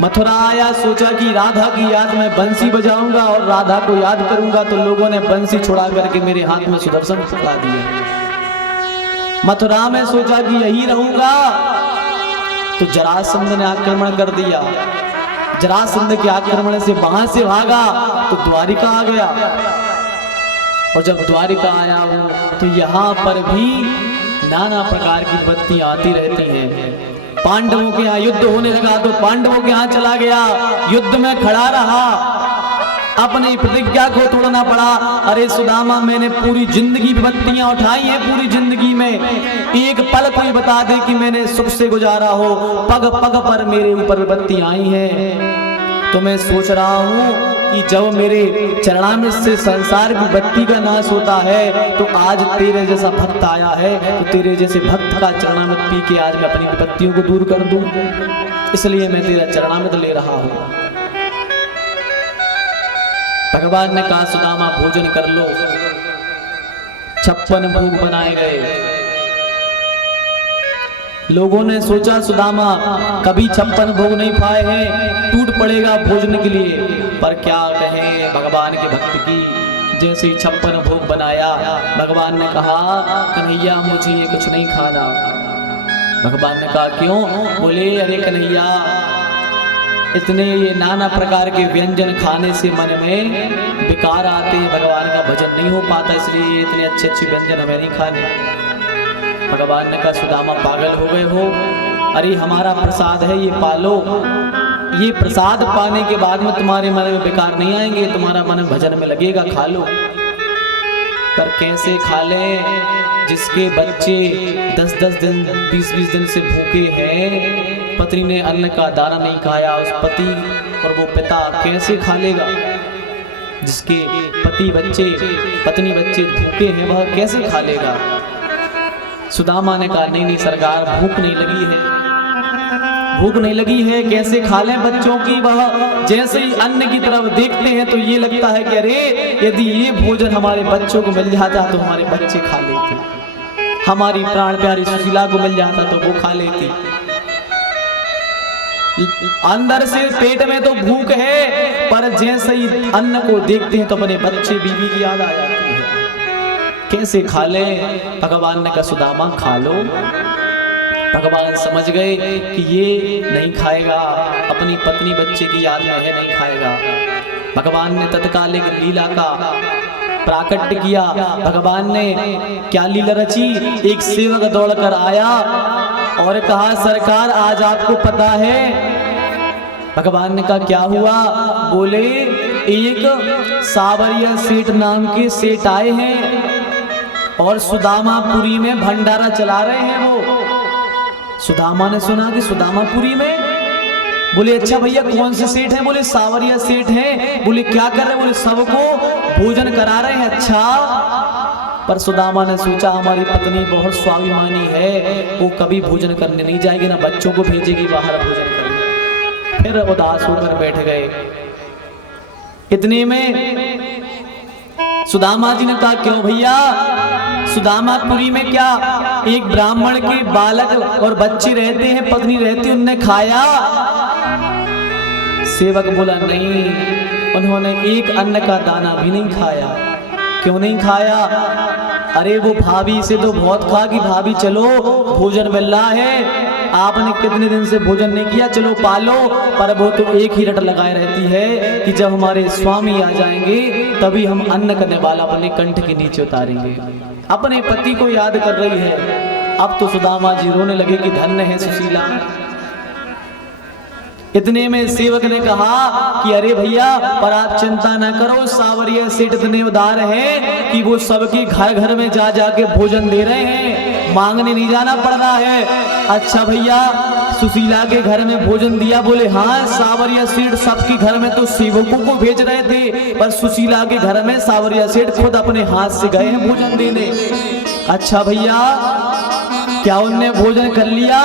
मथुरा आया, सोचा कि राधा की याद में बंसी बजाऊंगा और राधा को याद करूंगा, तो लोगों ने बंसी छुड़ा करके मेरे हाथ में सुदर्शन पकड़ा दिया। मथुरा में सोचा कि यही रहूंगा, तो जरासंध ने आक्रमण कर दिया। जरासंध के आक्रमण से वहां से भागा तो द्वारिका आ गया। और जब द्वारिका आया हूं तो यहाँ पर भी नाना प्रकार की विपत्तियां आती रहती हैं। पांडवों के यहाँ युद्ध होने लगा तो पांडवों के यहाँ चला गया, युद्ध में खड़ा रहा, अपनी प्रतिज्ञा को तोड़ना पड़ा। अरे सुदामा, मैंने पूरी जिंदगी विपत्तियां उठाई हैं, पूरी जिंदगी में एक पल कोई बता दे कि मैंने सुख से गुजारा हो। पग पग पर मेरे ऊपर विपत्तियां आई हैं। तो मैं सोच रहा हूं कि जब मेरे चरणामृत से संसार की विपत्ति का नाश होता है, तो आज तेरे जैसा भक्त आया है, तो तेरे जैसे भक्त का चरणामृत पी के आज मैं अपनी विपत्तियों को दूर कर दूं। इसलिए मैं तेरा चरणामृत ले रहा हूं। भगवान ने कहा, सुदामा भोजन कर लो। 56 भोग बनाए गए। लोगों ने सोचा सुदामा कभी 56 भोग नहीं पाए हैं, टूट पड़ेगा भोजन के लिए। पर क्या कहें भगवान के भक्त की, जैसे ही 56 भोग बनाया, भगवान ने कहा, कन्हैया मुझे ये कुछ नहीं खाना। भगवान ने कहा, क्यों? बोले, अरे कन्हैया, इतने ये नाना प्रकार के व्यंजन खाने से मन में विकार आते, भगवान का भजन नहीं हो पाता, इसलिए इतने अच्छे अच्छे व्यंजन हमें नहीं खाने। भगवान ने कहा, सुदामा पागल हो गए हो? अरे हमारा प्रसाद है, ये पालो। ये प्रसाद पाने के बाद में तुम्हारे मन में विकार नहीं आएंगे, तुम्हारा मन भजन में लगेगा, खा लो। पर कैसे खा लें जिसके बच्चे 10-10 दिन 20-20 दिन से भूखे हैं, पत्नी ने अन्न का दाना नहीं खाया, उस पति और वो पिता कैसे खा लेगा? जिसके पति बच्चे पत्नी बच्चे भूखे हैं, वह कैसे खा लेगा? सुदामा ने कहा, नहीं नहीं सरकार, भूख नहीं लगी है, भूख नहीं लगी है, कैसे खा लें बच्चों की? वह जैसे ही अन्न की तरफ देखते हैं तो ये लगता है कि अरे यदि ये भोजन हमारे बच्चों को मिल जाता तो हमारे बच्चे खा लेते, हमारी प्राण प्यारी सुशीला को मिल जाता तो वो खा लेती। अंदर से पेट में तो भूख है, पर जैसे ही अन्न को देखते हैं तो अपने बच्चे बीवी की याद आ जाती है, कैसे खा ले? भगवान ने कहा, सुदामा खा लो। भगवान समझ गए कि ये नहीं खाएगा, अपनी पत्नी बच्चे की याद में है, नहीं खाएगा। भगवान ने तत्काल एक लीला का प्राकट्य किया। भगवान ने क्या लीला रची? एक सेवक दौड़कर आया और कहा, सरकार आज आपको पता है? भगवान ने कहा, क्या हुआ? बोले, एक सावरिया सेठ नाम के सेठ आए हैं और सुदामापुरी में भंडारा चला रहे हैं। वो सुदामा ने सुना कि सुदामापुरी में? बोले, अच्छा भैया कौन से सेठ हैं? बोले, सावरिया सेठ हैं। बोले, क्या कर रहे हैं? बोले, सबको भोजन करा रहे हैं। अच्छा। पर सुदामा ने सोचा, हमारी पत्नी बहुत स्वाभिमानी है, वो कभी भोजन करने नहीं जाएगी, ना बच्चों को भेजेगी बाहर भोजन करने। फिर उदास होकर बैठ गए। इतने में सुदामा जी ने कहा, क्यों भैया? सुदामापुरी में क्या एक ब्राह्मण के बालक और बच्चे रहते हैं, पत्नी रहती, उनने खाया? सेवक बोला, नहीं, उन्होंने एक अन्न का दाना भी नहीं खाया। क्यों नहीं खाया? अरे वो भाभी से तो बहुत कहा कि भाभी चलो भोजन मिल रहा है, आपने कितने दिन से भोजन नहीं किया, चलो पालो। पर वो तो एक ही रट लगाए रहती है कि जब हमारे स्वामी आ जाएंगे तभी हम अन्न करने वाला अपने कंठ के नीचे उतारेंगे। अपने पति को याद कर रही है। अब तो सुदामा जी रोने लगे कि धन्य है सुशीला। इतने में सेवक ने कहा कि अरे भैया, पर आप चिंता न करो, सावरिया सेठ इतने उदार हैं कि वो सबके घर घर में जा जाके भोजन दे रहे हैं, मांगने नहीं जाना पड़ रहा है। अच्छा भैया, सुशीला के घर में भोजन दिया? बोले, हाँ, सावरिया सेठ सबके घर में तो सेवकों को भेज रहे थे, पर सुशीला के घर में सावरिया सेठ खुद अपने हाथ से गए हैं भोजन देने। अच्छा भैया, क्या उनने भोजन कर लिया?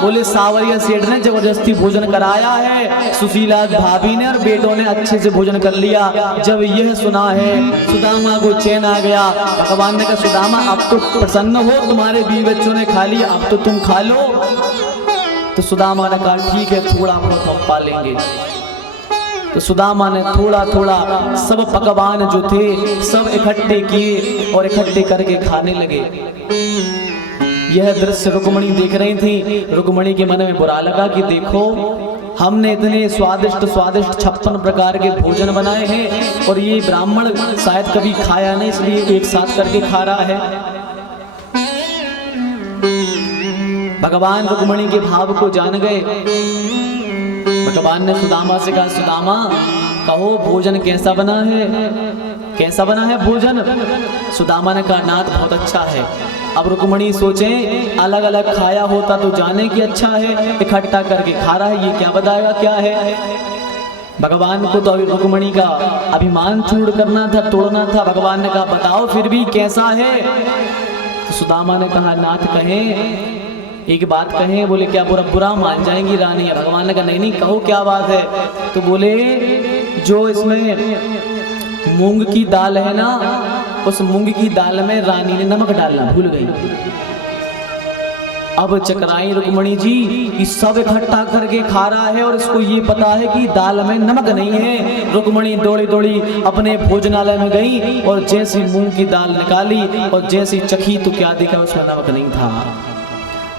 बोले, सावरिया सेठ ने जबरदस्ती भोजन कराया है, सुशीला भाभी ने और बेटों ने अच्छे से भोजन कर लिया। जब यह सुना है सुदामा को चैन आ गया। भगवान ने कहा, सुदामा अब तो प्रसन्न हो, तुम्हारे बीवी बच्चों ने खा लिया, अब तो तुम खा लो। तो सुदामा ने कहा ठीक है, थोड़ा बहुत हम पालेंगे। तो सुदामा ने थोड़ा थोड़ा सब पकवान जो थे सब इकट्ठे किए और इकट्ठे करके खाने लगे। यह दृश्य रुक्मणी देख रही थी। रुक्मणी के मन में बुरा लगा कि देखो, हमने इतने स्वादिष्ट स्वादिष्ट 56 प्रकार के भोजन बनाए हैं और ये ब्राह्मण शायद कभी खाया नहीं, इसलिए एक साथ करके खा रहा है। भगवान रुक्मणी के भाव को जान गए। भगवान ने सुदामा से कहा, सुदामा कहो भोजन कैसा बना है, कैसा बना है भोजन। सुदामा ने कहा, नाथ बहुत अच्छा है। अब रुक्मणी सोचे अलग अलग खाया होता तो जाने की अच्छा है, इकट्ठा करके खा रहा है, ये क्या बताएगा क्या है। भगवान को तो अभी रुक्मणी का अभिमान चूर करना था, तोड़ना था। भगवान ने कहा, बताओ फिर भी कैसा है। तो सुदामा ने कहा, नाथ कहें, एक बात कहें। बोले क्या, बुरा मान जाएंगी रानी। भगवान ने कहा, नहीं नहीं कहो क्या बात है। तो बोले जो इसमें मूंग की दाल है ना, उस मूंग की दाल में रानी ने नमक डालना भूल गई। अब चकराई रुक्मणी जी कि सब इकट्ठा करके खा रहा है और इसको ये पता है कि दाल में नमक नहीं है। रुक्मणी दौड़ी दौड़ी अपने भोजनालय में गई और जैसी मूंग की दाल निकाली और जैसी चखी तो क्या देखा, उसमें नमक नहीं था।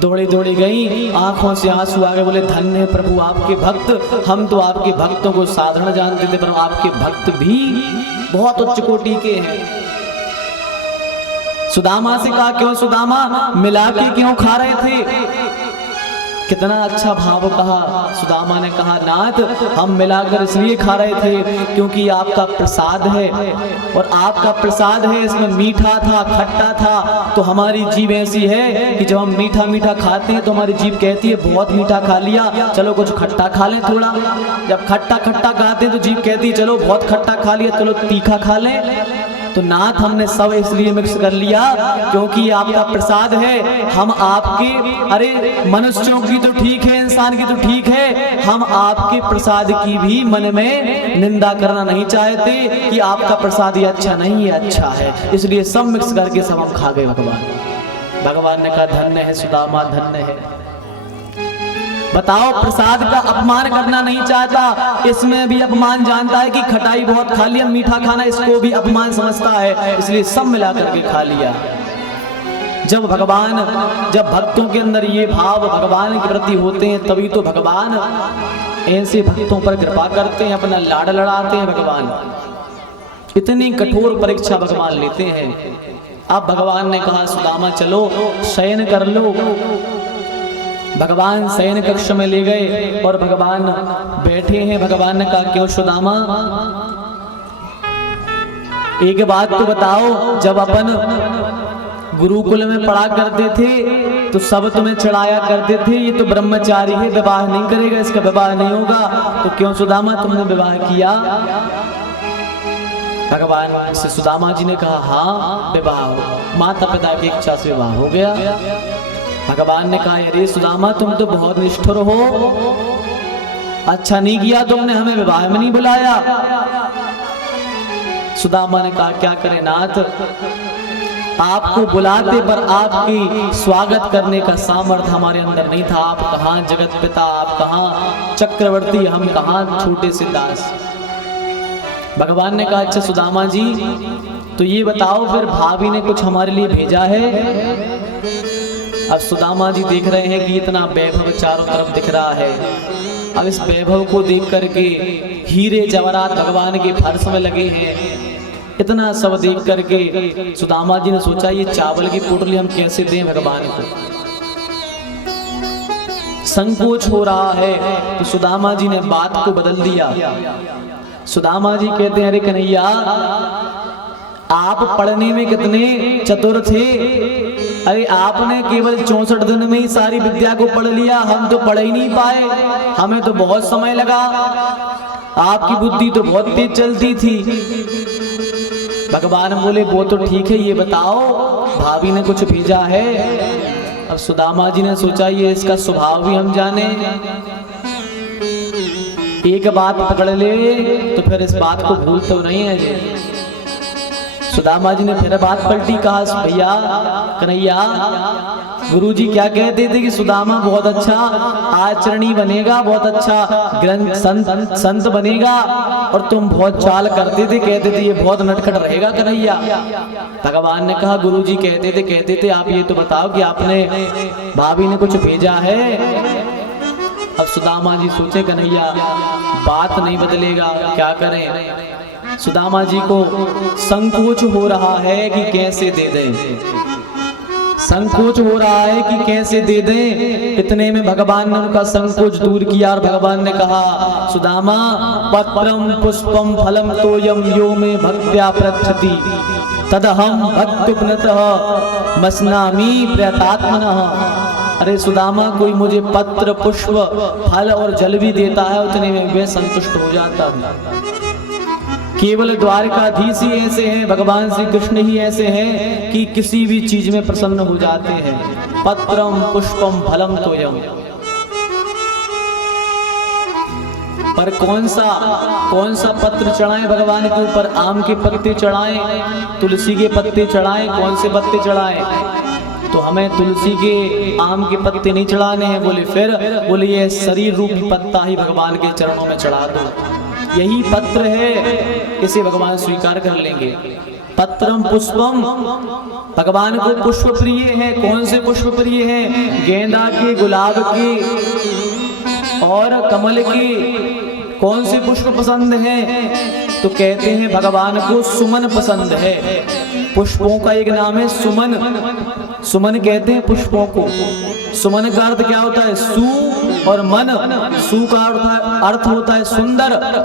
दौड़ी दौड़ी गई, आंखों से आंसू आ गए। बोले धन्य प्रभु आपके भक्त, हम तो आपके भक्तों को साधारण जानते थे, पर आपके भक्त भी बहुत उच्च कोटि के हैं। सुदामा से कहा, क्यों सुदामा मिला के क्यों खा रहे थे। कितना अच्छा भाव कहा। सुदामा ने कहा, नाथ हम मिलाकर इसलिए खा रहे थे क्योंकि आपका प्रसाद है और आपका प्रसाद है, इसमें मीठा था, खट्टा था। तो हमारी जीभ ऐसी है कि जब हम मीठा मीठा खाते हैं तो हमारी जीभ कहती है बहुत मीठा खा लिया, चलो कुछ खट्टा खा लें थोड़ा। जब खट्टा खट्टा खाते हैं तो जीभ कहती है चलो बहुत खट्टा खा लिया, चलो तीखा खा लें। तो नाथ हमने सब इसलिए मिक्स कर लिया क्योंकि आपका प्रसाद है। हम आपके, अरे मनुष्यों की तो ठीक है, इंसान की तो ठीक है, हम आपके प्रसाद की भी मन में निंदा करना नहीं चाहते कि आपका प्रसाद ये अच्छा नहीं है, अच्छा है, इसलिए सब मिक्स करके सब हम खा गए। भगवान ने कहा, धन्य है सुदामा, धन्य है। बताओ, प्रसाद का अपमान करना नहीं चाहता, इसमें भी अपमान जानता है कि खटाई बहुत खा लिया, मीठा खाना इसको भी अपमान समझता है, इसलिए सब मिला करके खा लिया। जब भक्तों के अंदर ये भाव भगवान के प्रति होते हैं तभी तो भगवान ऐसे भक्तों पर कृपा करते हैं, अपना लाड़ लड़ाते हैं। भगवान इतनी कठोर परीक्षा भगवान लेते हैं। अब भगवान ने कहा, सुदामा चलो शयन कर लो। भगवान शयन कक्ष में ले गए और भगवान बैठे हैं। भगवान ने कहा, क्यों सुदामा एक बात तो बताओ, जब अपन गुरुकुल में पढ़ा करते थे तो सब तुम्हें चढ़ाया करते थे, ये तो ब्रह्मचारी है, विवाह नहीं करेगा, इसका विवाह नहीं होगा, तो क्यों सुदामा तुमने विवाह किया। भगवान से सुदामा जी ने कहा, हाँ विवाह, माता पिता की इच्छा से विवाह हो गया। भगवान ने कहा, अरे सुदामा तुम तो बहुत निष्ठुर हो, अच्छा नहीं किया तुमने हमें विवाह में नहीं बुलाया। सुदामा ने कहा, क्या करें नाथ, आपको बुलाते पर आपकी स्वागत करने का सामर्थ्य हमारे अंदर नहीं था। आप कहाँ जगत पिता, आप कहाँ चक्रवर्ती, हम कहाँ छोटे से दास। भगवान ने कहा, अच्छा सुदामा जी तो ये बताओ फिर भाभी ने कुछ हमारे लिए भेजा है। अब सुदामा जी देख रहे हैं कि इतना वैभव चारों तरफ दिख रहा है। अब इस वैभव को देख करके हीरे जवाहरात भगवान के फर्श में लगे हैं। इतना सब देख करके सुदामा जी ने सोचा, ये चावल की पोटली हम कैसे दें भगवान को। संकोच हो रहा है तो सुदामा जी ने बात को बदल दिया। सुदामा जी कहते हैं, अरे कन्हैया आप पढ़ने में कितने चतुर थे, अरे आपने केवल 64 दिन में ही सारी विद्या को पढ़ लिया, हम तो पढ़ ही नहीं पाए, हमें तो बहुत समय लगा, आपकी बुद्धि तो बहुत तेज चलती थी। भगवान बोले, वो तो ठीक है, ये बताओ भाभी ने कुछ भेजा है। अब सुदामा जी ने सोचा, ये इसका स्वभाव भी हम जाने, एक बात पकड़ ले तो फिर इस बात को भूल तो नहीं है। सुदामा जी ने फिर बात पलटी, कहा भैया कन्हैया गुरुजी क्या कहते थे कि सुदामा बहुत अच्छा आचरणी बनेगा, बहुत अच्छा ग्रंथ संत बनेगा, और तुम बहुत चाल करते थे, कहते थे ये बहुत नटखट रहेगा कन्हैया। भगवान ने कहा गुरुजी कहते थे आप ये तो बताओ कि आपने भाभी ने कुछ भेजा है। अब सुदामा जी सोचे कन्हैया बात नहीं बदलेगा, क्या करें। सुदामा जी को संकोच हो रहा है कि कैसे दे दें, संकोच हो रहा है कि कैसे दे दें। इतने में भगवान ने उनका संकोच दूर किया और भगवान ने कहा सुदामा पत्रम पुष्पम फलम तोयम यो में भक्त्या पृच्छति तदहम भक्त्युपनतः मस्नामि प्रयतात्मनः। अरे सुदामा कोई मुझे पत्र पुष्प फल और जल भी देता है, उतने में वे संतुष्ट हो जाता है। केवल द्वारकाधीश ही ऐसे हैं, भगवान श्री कृष्ण ही ऐसे हैं कि किसी भी चीज में प्रसन्न हो जाते हैं। पत्रम पुष्पम फलम तोयम, पर कौन सा पत्र चढ़ाएं भगवान के ऊपर? आम के पत्ते चढ़ाएं, तुलसी के पत्ते चढ़ाएं, कौन से पत्ते चढ़ाएं? तो हमें तुलसी के आम के पत्ते नहीं चढ़ाने हैं। बोले ये शरीर रूपी पत्ता ही भगवान के चरणों में चढ़ा दो, यही पत्र है, इसे भगवान स्वीकार कर लेंगे। पत्रम पुष्पम, भगवान को पुष्प प्रिय है। कौन से पुष्प प्रिय हैं? गेंदा के, गुलाब के और कमल के। कौन से पुष्प पसंद हैं? तो कहते हैं भगवान को सुमन पसंद है। पुष्पों का एक नाम है सुमन, सुमन कहते हैं पुष्पों को। सुमन का अर्थ क्या होता है? सु और मन, सु का अर्थ होता है सुंदर,